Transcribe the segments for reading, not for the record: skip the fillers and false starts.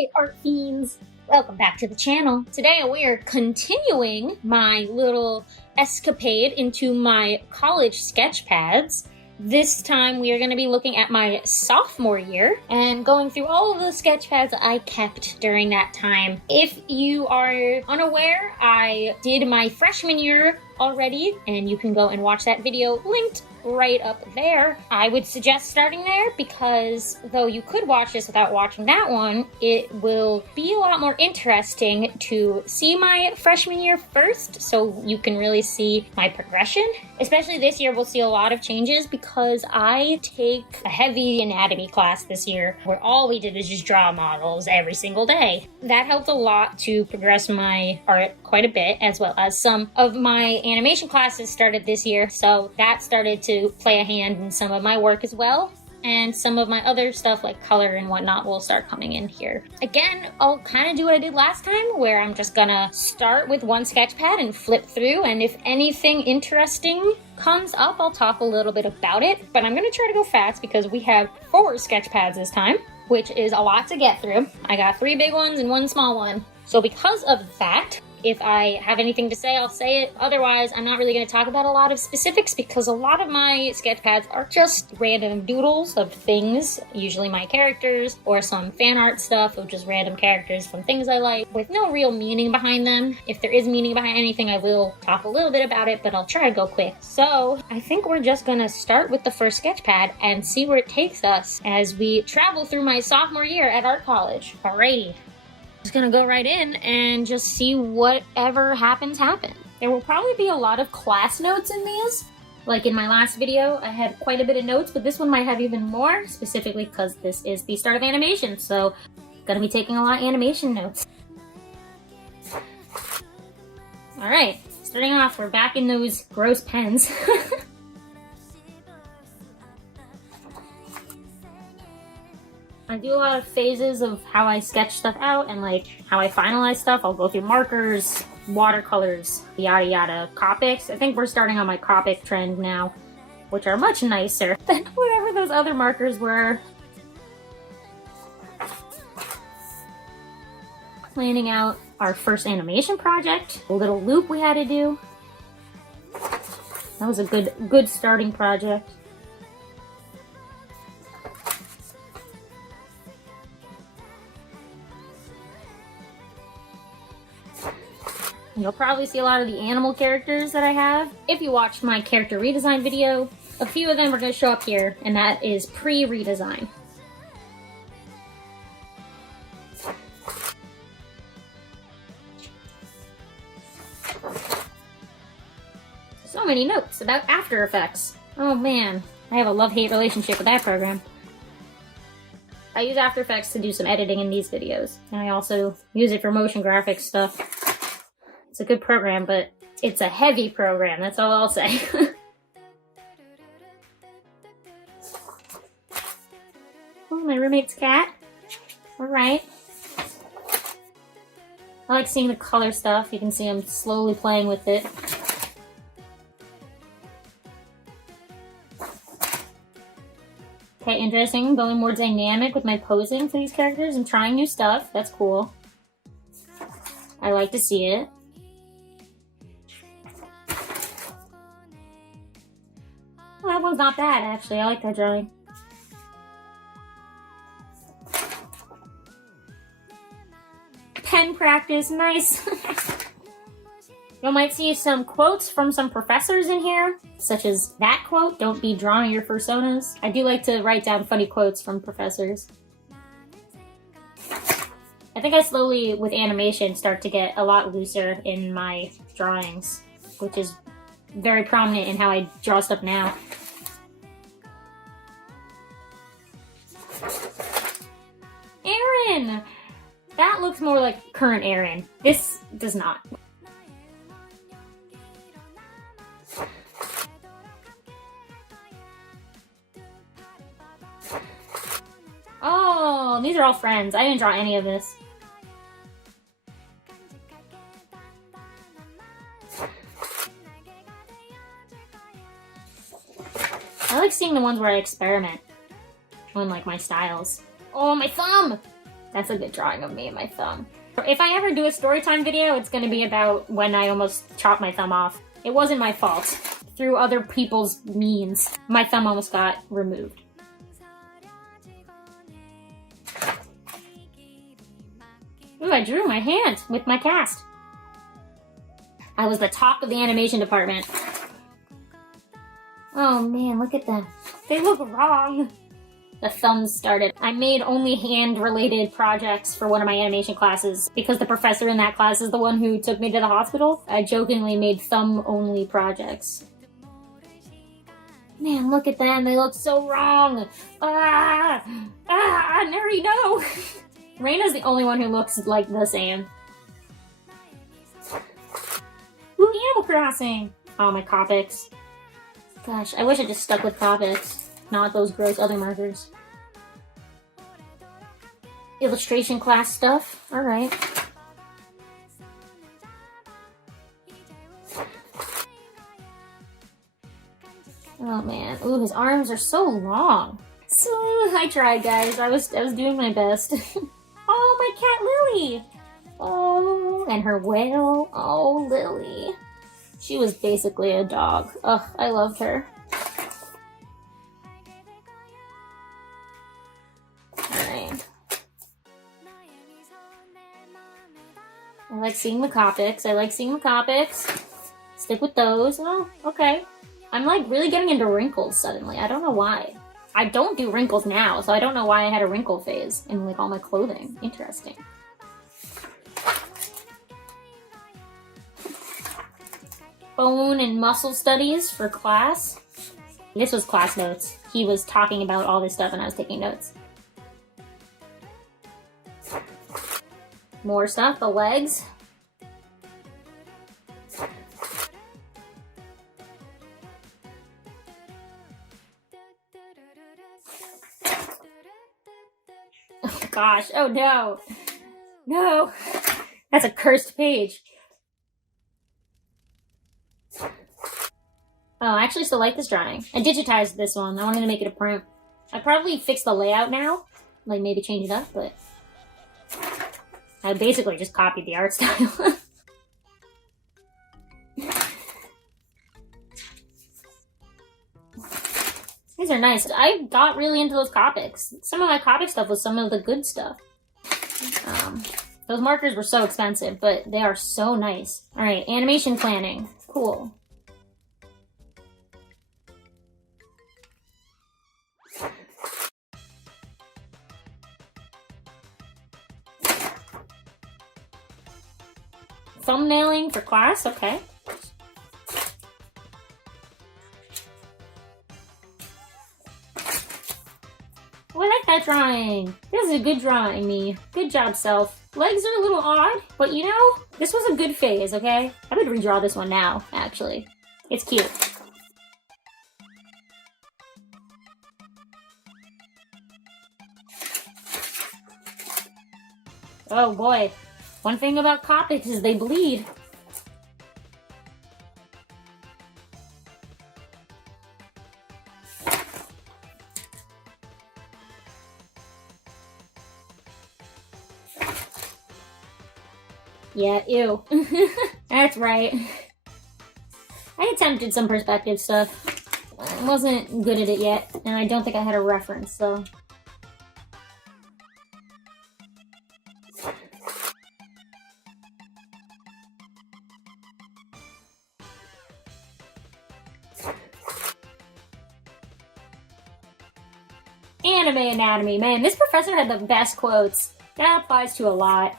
Hey, art fiends! Welcome back to the channel. Today we are continuing my little escapade into my college sketch pads. This time we are going to be looking at my sophomore year and going through all of the sketch pads I kept during that time. If you are unaware, I did my freshman year already, and you can go and watch that video linked right up there. I would suggest starting there because though you could watch this without watching that one, it will be a lot more interesting to see my freshman year first so you can really see my progression. Especially this year, we'll see a lot of changes because I take a heavy anatomy class this year where all we did is just draw models every single day. That helped a lot to progress my art quite a bit, as well as some of my animation classes started this year, so that started to play a hand in some of my work as well. And some of my other stuff like color and whatnot will start coming in here. Again, I'll kind of do what I did last time, where I'm just gonna start with one sketch pad and flip through, and if anything interesting comes up, I'll talk a little bit about it. But I'm gonna try to go fast because we have 4 sketch pads this time, which is a lot to get through. I got 3 big ones and 1 small one. So because of that, if I have anything to say, I'll say it. Otherwise, I'm not really going to talk about a lot of specifics because a lot of my sketch pads are just random doodles of things, usually my characters, or some fan art stuff of just random characters from things I like, with no real meaning behind them. If there is meaning behind anything, I will talk a little bit about it, but I'll try to go quick. So, I think we're just going to start with the first sketch pad and see where it takes us as we travel through my sophomore year at art college. Alrighty. Just gonna go right in and just see whatever happens. There will probably be a lot of class notes in these. Like in my last video, I had quite a bit of notes, but this one might have even more, specifically because this is the start of animation, so gonna be taking a lot of animation notes. Alright, starting off, we're back in those gross pens. I do a lot of phases of how I sketch stuff out and like how I finalize stuff. I'll go through markers, watercolors, yada yada, Copics. I think we're starting on my Copic trend now, which are much nicer than whatever those other markers were. Planning out our first animation project, a little loop we had to do. That was a good starting project. You'll probably see a lot of the animal characters that I have. If you watched my character redesign video, a few of them are going to show up here, and that is pre-redesign. So many notes about After Effects. Oh man, I have a love-hate relationship with that program. I use After Effects to do some editing in these videos, and I also use it for motion graphics stuff. It's a good program, but it's a heavy program, that's all I'll say. Oh, my roommate's cat. Alright. I like seeing the color stuff. You can see I'm slowly playing with it. Okay, interesting. Going more dynamic with my posing for these characters and trying new stuff. That's cool. I like to see it. Well, that one's not bad, actually. I like that drawing. Pen practice, nice. You might see some quotes from some professors in here, such as that quote, "Don't be drawing your personas." I do like to write down funny quotes from professors. I think I slowly, with animation, start to get a lot looser in my drawings, which is very prominent in how I draw stuff now. Aaron! That looks more like current Aaron. This does not. Oh, these are all friends. I didn't draw any of this. I like seeing the ones where I experiment on like my styles. Oh, my thumb! That's a good drawing of me and my thumb. If I ever do a storytime video, it's gonna be about when I almost chopped my thumb off. It wasn't my fault. Through other people's means, my thumb almost got removed. Ooh, I drew my hand with my cast. I was the talk of the animation department. Oh man, look at them. They look wrong. The thumbs started. I made only hand-related projects for one of my animation classes because the professor in that class is the one who took me to the hospital. I jokingly made thumb-only projects. Man, look at them. They look so wrong. I already know. Raina's the only one who looks like the same. Ooh, Animal Crossing. Oh, my Copics. Gosh, I wish I just stuck with Copics, not those gross other markers. Illustration class stuff. Alright. Oh man. Ooh, his arms are so long. So I tried, guys. I was doing my best. Oh, my cat Lily. Oh, and her whale. Oh, Lily. She was basically a dog. Ugh, I loved her. Alright. I like seeing the Copics. Stick with those. Oh, okay. I'm like really getting into wrinkles suddenly. I don't know why. I don't do wrinkles now, so I don't know why I had a wrinkle phase in like all my clothing. Interesting. Bone and muscle studies for class. This was class notes. He was talking about all this stuff and I was taking notes. More stuff, the legs. Oh gosh, oh no. No, that's a cursed page. Oh, I actually still like this drawing. I digitized this one. I wanted to make it a print. I'd probably fix the layout now. Like, maybe change it up, but... I basically just copied the art style. These are nice. I got really into those Copics. Some of my Copic stuff was some of the good stuff. Those markers were so expensive, but they are so nice. Alright, animation planning. Cool. Thumbnailing for class, okay. Oh, I like that drawing. This is a good drawing, me. Good job, self. Legs are a little odd, but you know, this was a good phase, okay? I would redraw this one now, actually. It's cute. Oh boy. One thing about Copics is they bleed. Yeah, ew. That's right. I attempted some perspective stuff. I wasn't good at it yet, and I don't think I had a reference, so... Anime anatomy. Man, this professor had the best quotes. That applies to a lot.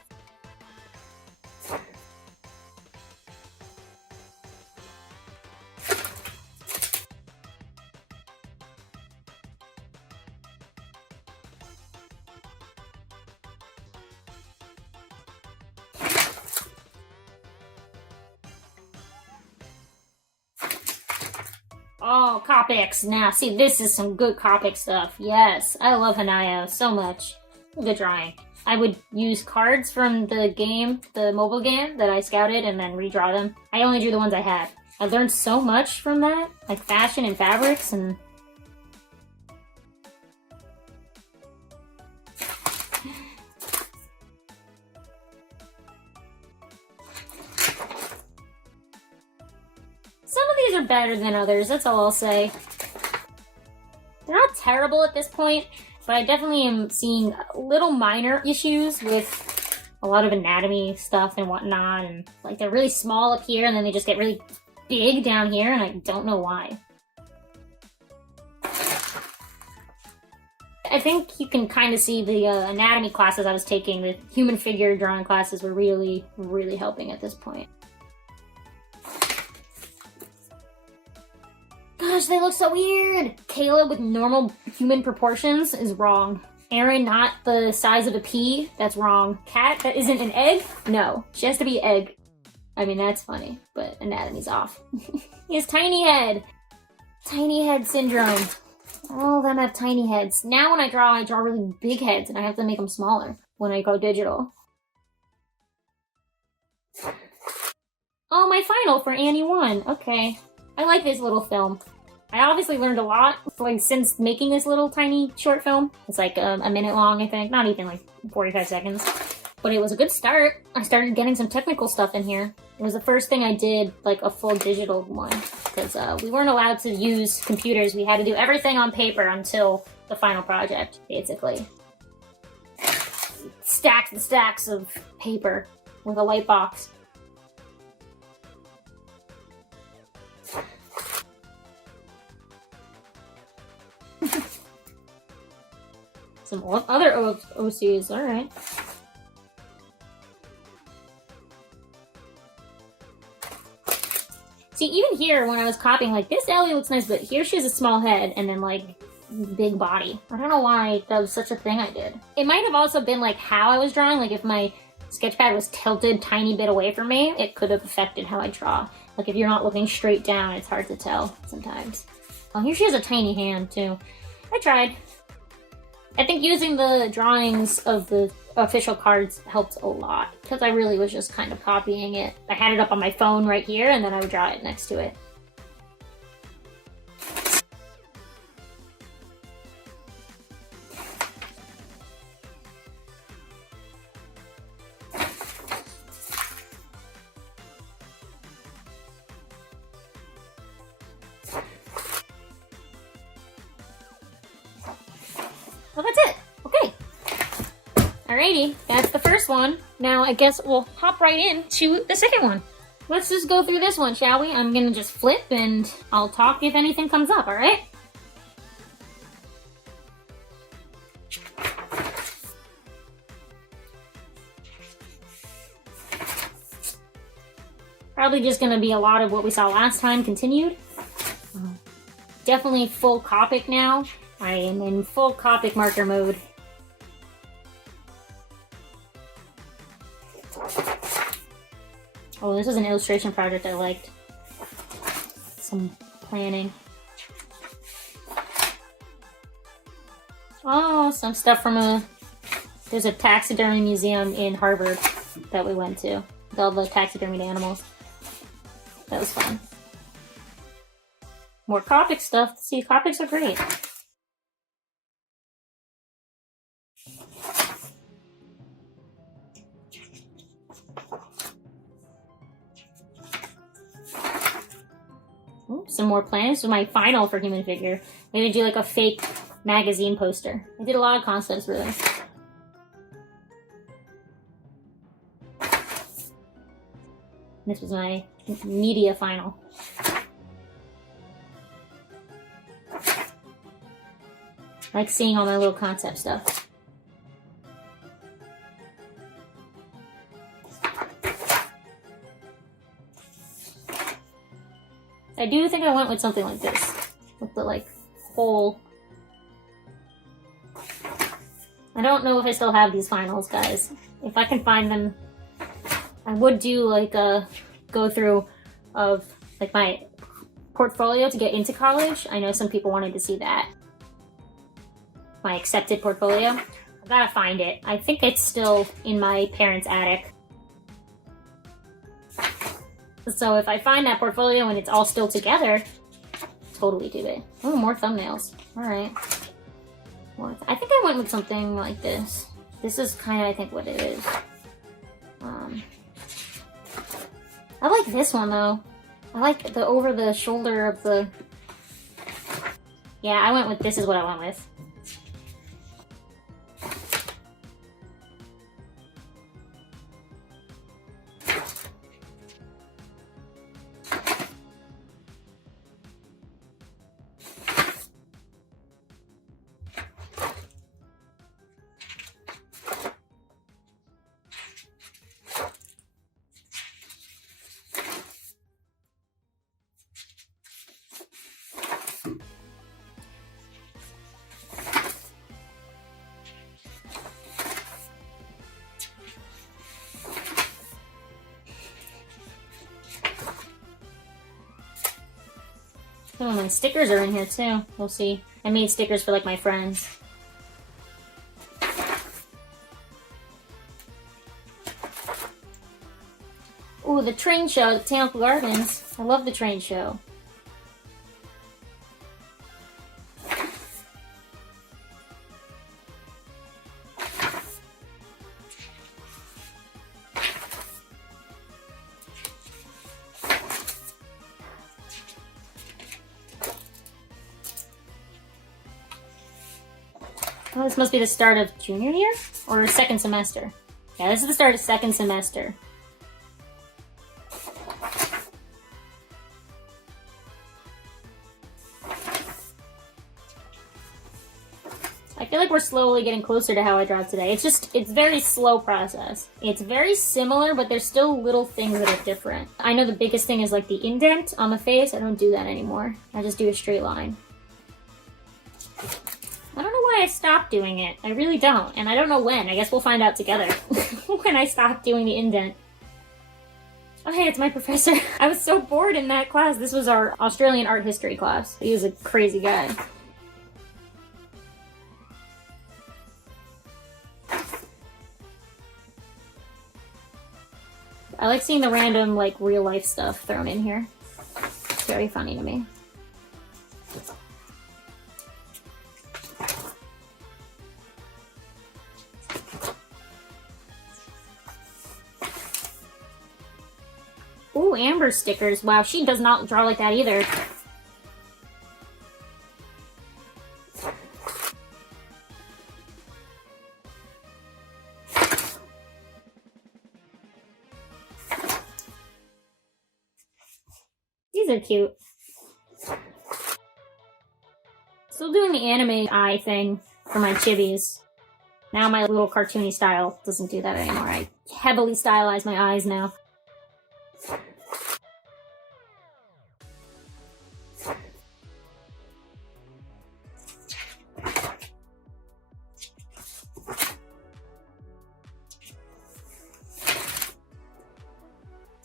Oh, Copics. Now, see, this is some good Copic stuff. Yes, I love Hanayo so much. Good drawing. I would use cards from the game, the mobile game that I scouted, and then redraw them. I only drew the ones I had. I learned so much from that, like fashion and fabrics, and... are better than others, that's all I'll say. They're not terrible at this point, but I definitely am seeing little minor issues with a lot of anatomy stuff and whatnot, and like they're really small up here and then they just get really big down here, and I don't know why. I think you can kind of see the anatomy classes I was taking, the human figure drawing classes were really, really helping at this point. Gosh, they look so weird! Kayla with normal human proportions is wrong. Erin not the size of a pea, that's wrong. Cat that isn't an egg? No, she has to be egg. I mean, that's funny, but anatomy's off. He has tiny head. Tiny head syndrome. All of them have tiny heads. Now when I draw really big heads and I have to make them smaller when I go digital. Oh, my final for Annie 1. Okay. I like this little film. I obviously learned a lot like since making this little tiny short film. It's like a minute long, I think. Not even like 45 seconds. But it was a good start. I started getting some technical stuff in here. It was the first thing I did, like a full digital one. Because we weren't allowed to use computers. We had to do everything on paper until the final project, basically. Stacks and stacks of paper with a white box. Some other OCs, alright. See, even here, when I was copying, like, this Ellie looks nice, but here she has a small head and then, like, big body. I don't know why that was such a thing I did. It might have also been, like, how I was drawing. Like, if my sketchpad was tilted tiny bit away from me, it could have affected how I draw. Like, if you're not looking straight down, it's hard to tell sometimes. Oh, here she has a tiny hand, too. I tried. I think using the drawings of the official cards helped a lot, because I really was just kind of copying it. I had it up on my phone right here, and then I would draw it next to it. Well, that's it. Okay. Alrighty, that's the first one. Now, I guess we'll hop right into the second one. Let's just go through this one, shall we? I'm gonna just flip and I'll talk if anything comes up, alright? Probably just gonna be a lot of what we saw last time continued. Definitely full Copic now. I am in full Copic marker mode. Oh, this was an illustration project I liked. Some planning. Oh, some stuff from there's a taxidermy museum in Harvard that we went to. With all the taxidermied animals. That was fun. More Copic stuff. See, Copics are great. Ooh, some more plans. This was my final for human figure. I'm gonna do like a fake magazine poster. I did a lot of concepts really. This was my media final. I like seeing all my little concept stuff. I do think I went with something like this. With the, like, whole... I don't know if I still have these finals, guys. If I can find them, I would do, like, a go-through of, like, my portfolio to get into college. I know some people wanted to see that. My accepted portfolio. I've gotta find it. I think it's still in my parents' attic. So if I find that portfolio and it's all still together, totally do it. Oh, more thumbnails. Alright. I think I went with something like this. This is kind of, I think, what it is. I like this one, though. I like the over the shoulder of the... Yeah, I went with, this is what I went with. Oh, my stickers are in here too. We'll see. I made stickers for like my friends. Ooh, the train show at Botanical Gardens. I love the train show. Oh, this must be the start of junior year? Or second semester? Yeah, this is the start of second semester. I feel like we're slowly getting closer to how I draw today. It's very slow process. It's very similar, but there's still little things that are different. I know the biggest thing is like the indent on the face. I don't do that anymore. I just do a straight line. I don't know why I stopped doing it. I really don't. And I don't know when. I guess we'll find out together when I stop doing the indent. Oh, hey, it's my professor. I was so bored in that class. This was our Australian art history class. He was a crazy guy. I like seeing the random, like, real-life stuff thrown in here. It's very funny to me. Ooh, Amber stickers. Wow, she does not draw like that either. These are cute. Still doing the anime eye thing for my chibis. Now my little cartoony style doesn't do that anymore. I heavily stylize my eyes now.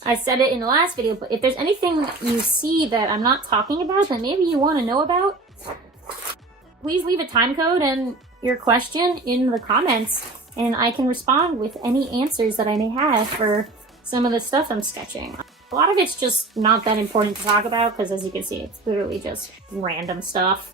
I said it in the last video, but if there's anything you see that I'm not talking about that maybe you want to know about, please leave a time code and your question in the comments, and I can respond with any answers that I may have for some of the stuff I'm sketching. A lot of it's just not that important to talk about, because as you can see, it's literally just random stuff.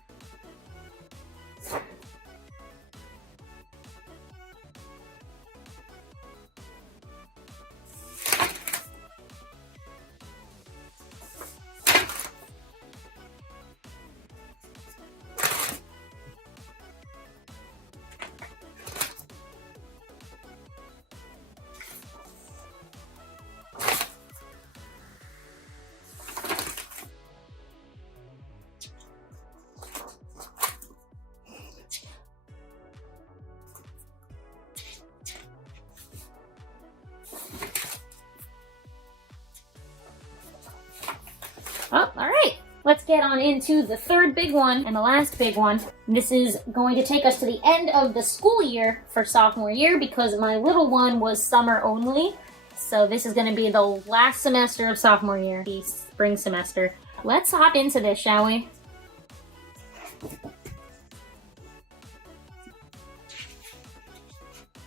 Oh, alright. Let's get on into the third big one and the last big one. This is going to take us to the end of the school year for sophomore year because my little one was summer only. So this is going to be the last semester of sophomore year, the spring semester. Let's hop into this, shall we?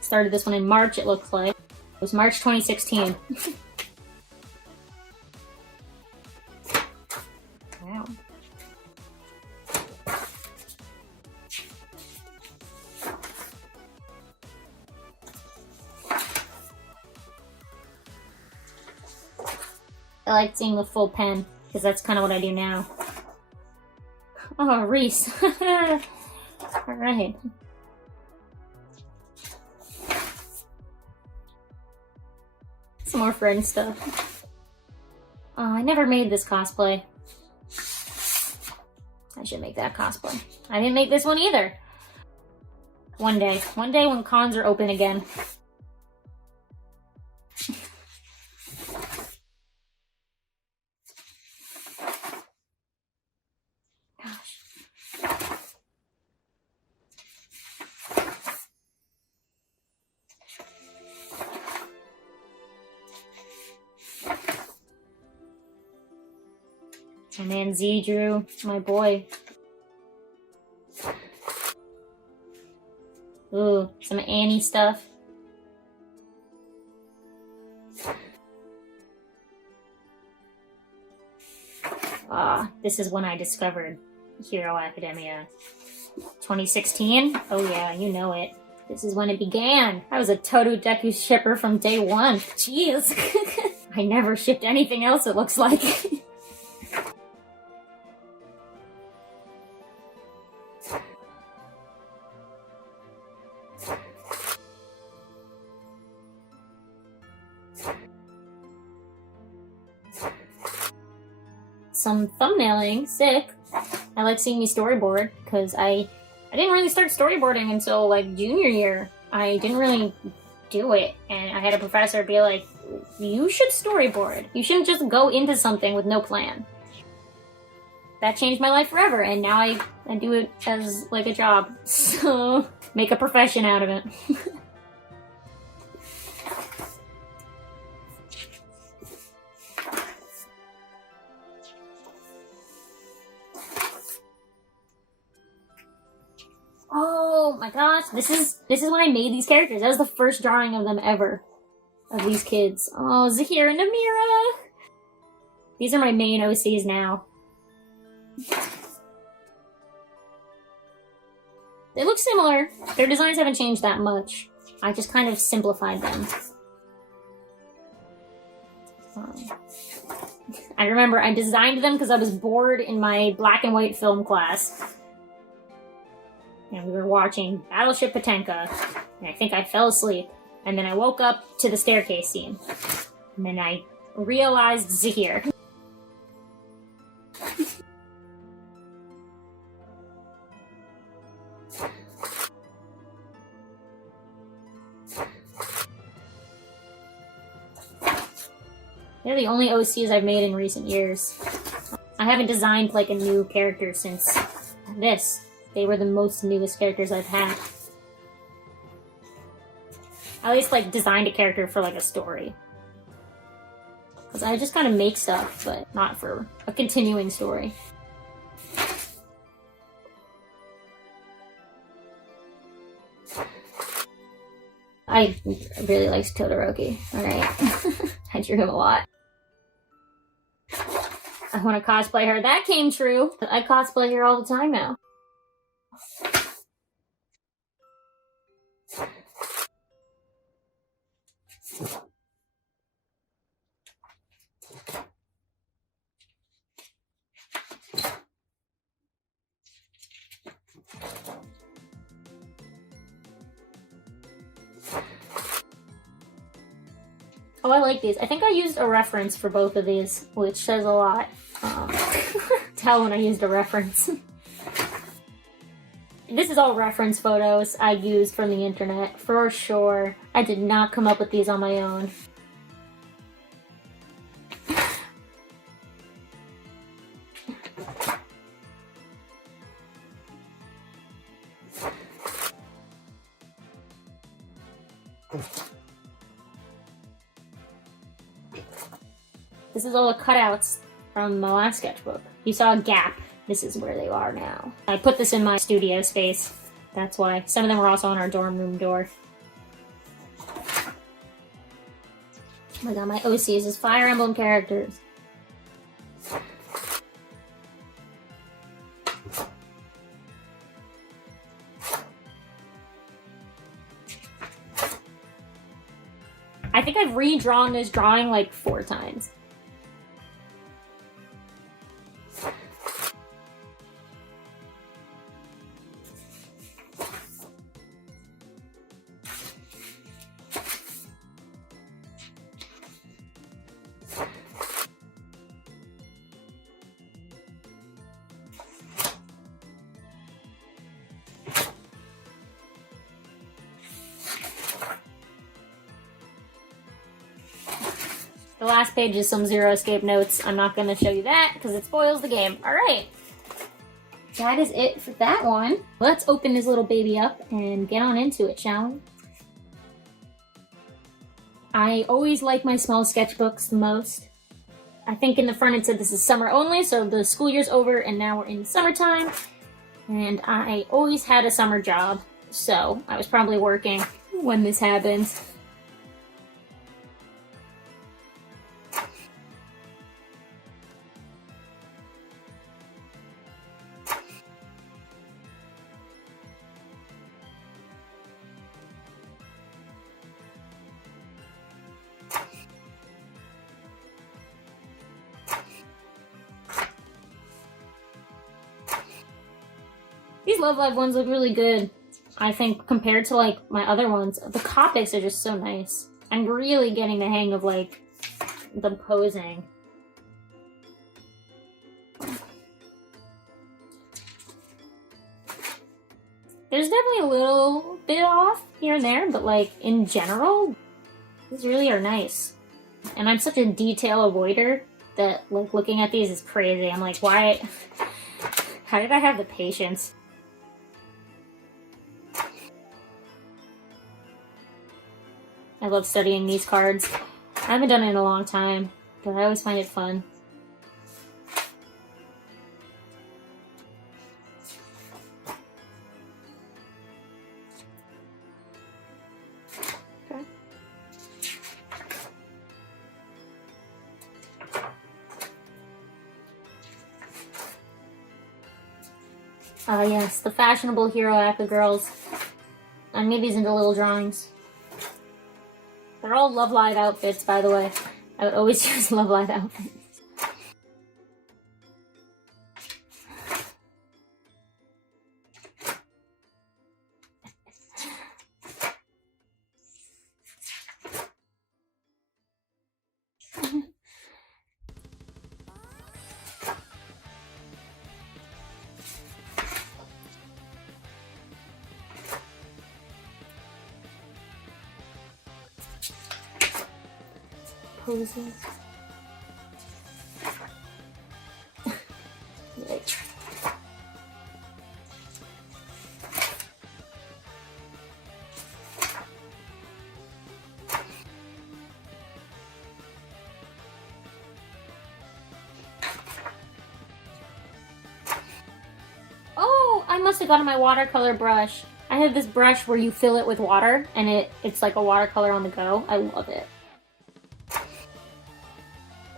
Started this one in March, it looks like. It was March 2016. Wow. I like seeing the full pen. because that's kind of what I do now. Oh, Reese. Alright. Some more friend stuff. Oh, I never made this cosplay. I should make that cosplay. I didn't make this one either. One day when cons are open again. Gosh. My man Z drew my boy. Ooh, some Annie stuff. This is when I discovered Hero Academia. 2016? Oh yeah, you know it. This is when it began. I was a Toru Deku shipper from day one. Jeez. I never shipped anything else, it looks like. Some thumbnailing, sick. I like seeing me storyboard, because I didn't really start storyboarding until like junior year. I didn't really do it, and I had a professor be like, you should storyboard. You shouldn't just go into something with no plan. That changed my life forever, and now I do it as like a job. So, make a profession out of it. Oh my gosh, this is when I made these characters. That was the first drawing of them ever. Of these kids. Oh, Zahir and Amira! These are my main OCs now. They look similar. Their designs haven't changed that much. I just kind of simplified them. I remember I designed them because I was bored in my black and white film class. And we were watching Battleship Potenka, and I think I fell asleep. And then I woke up to the staircase scene. And then I realized Zahir. They're the only OCs I've made in recent years. I haven't designed like a new character since this. They were the most newest characters I've had. I at least like designed a character for like a story. Because I just kind of make stuff, but not for a continuing story. I really liked Todoroki. Alright. I drew him a lot. I want to cosplay her. That came true. I cosplay her all the time now. Oh, I like these. I think I used a reference for both of these, which says a lot. Tell when I used a reference. This is all reference photos I used from the internet, for sure. I did not come up with these on my own. This is all the cutouts from my last sketchbook. You saw a gap. This is where they are now. I put this in my studio space. That's why. Some of them were also on our dorm room door. Oh my god, my OCs is Fire Emblem characters. I think I've redrawn this drawing like 4 times. The last page is some Zero Escape notes. I'm not going to show you that because it spoils the game. All right. That is it for that one. Let's open this little baby up and get on into it, shall we? I always like my small sketchbooks the most. I think in the front it said this is summer only, so the school year's over and now we're in summertime. And I always had a summer job, so I was probably working when this happened. These Love Live ones look really good, I think, compared to, like, my other ones. The Copics are just so nice. I'm really getting the hang of, like, the posing. There's definitely a little bit off here and there, but, like, in general, these really are nice. And I'm such a detail avoider that, like, looking at these is crazy. I'm like, why? How did I have the patience? I love studying these cards. I haven't done it in a long time, but I always find it fun. Okay. Yes, the fashionable Hero Acca girls. I made these into little drawings. They're all Love Live outfits, by the way. I would always use Love Live outfits. Poses. Oh, I must have gotten my watercolor brush. I have this brush where you fill it with water, and it's like a watercolor on the go. I love it.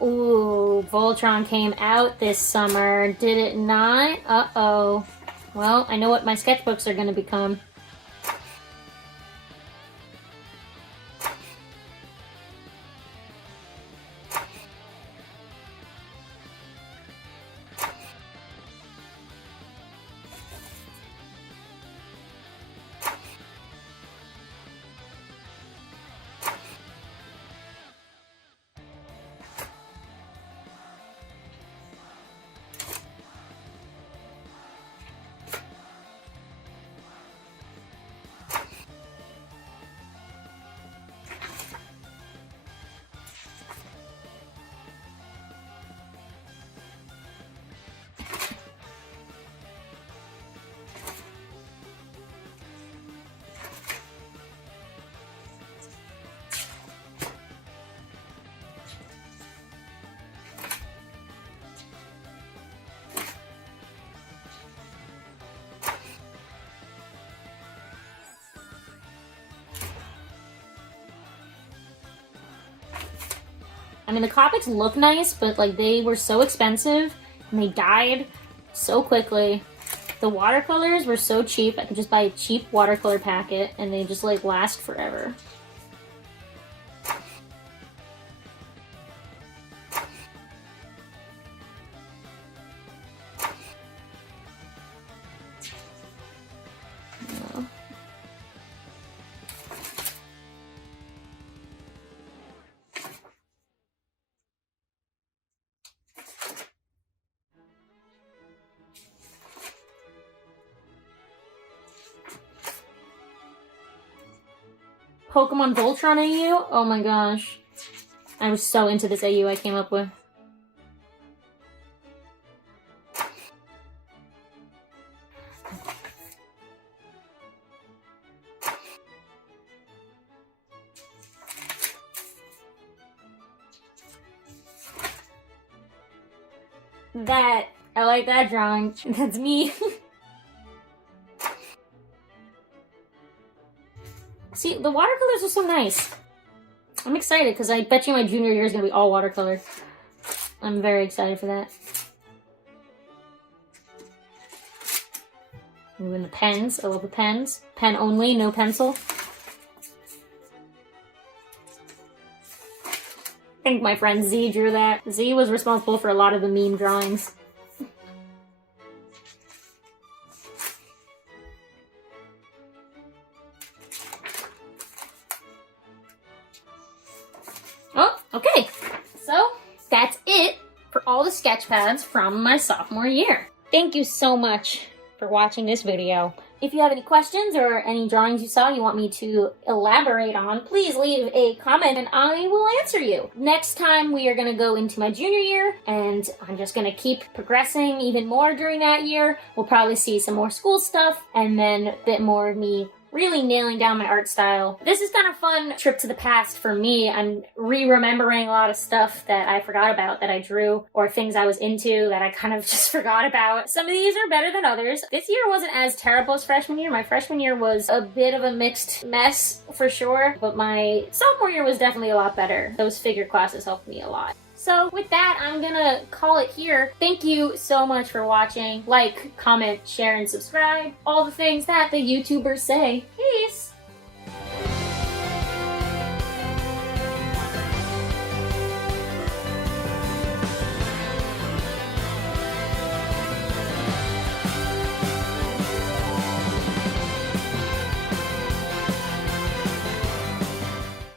Ooh, Voltron came out this summer, did it not? Uh-oh. Well, I know what my sketchbooks are going to become. I mean, the Copics look nice, but, like, they were so expensive, and they died so quickly. The watercolors were so cheap, I could just buy a cheap watercolor packet, and they just, like, last forever. Pokemon Voltron AU? Oh my gosh. I was so into this AU I came up with. I like that drawing. That's me. See, the watercolors are so nice. I'm excited because I bet you my junior year is going to be all watercolor. I'm very excited for that. Ooh, and the pens. I love the pens. Pen only, no pencil. I think my friend Z drew that. Z was responsible for a lot of the meme drawings. Oh, okay. So, that's it for all the sketch pads from my sophomore year. Thank you so much for watching this video. If you have any questions or any drawings you saw you want me to elaborate on, please leave a comment and I will answer you. Next time we are going to go into my junior year and I'm just going to keep progressing even more during that year. We'll probably see some more school stuff and then a bit more of me really nailing down my art style. This is kind of a fun trip to the past for me. I'm re-remembering a lot of stuff that I forgot about that I drew, or things I was into that I kind of just forgot about. Some of these are better than others. This year wasn't as terrible as freshman year. My freshman year was a bit of a mixed mess for sure, but my sophomore year was definitely a lot better. Those figure classes helped me a lot. So with that, I'm gonna call it here. Thank you so much for watching. Like, comment, share, and subscribe. All the things that the YouTubers say. Peace!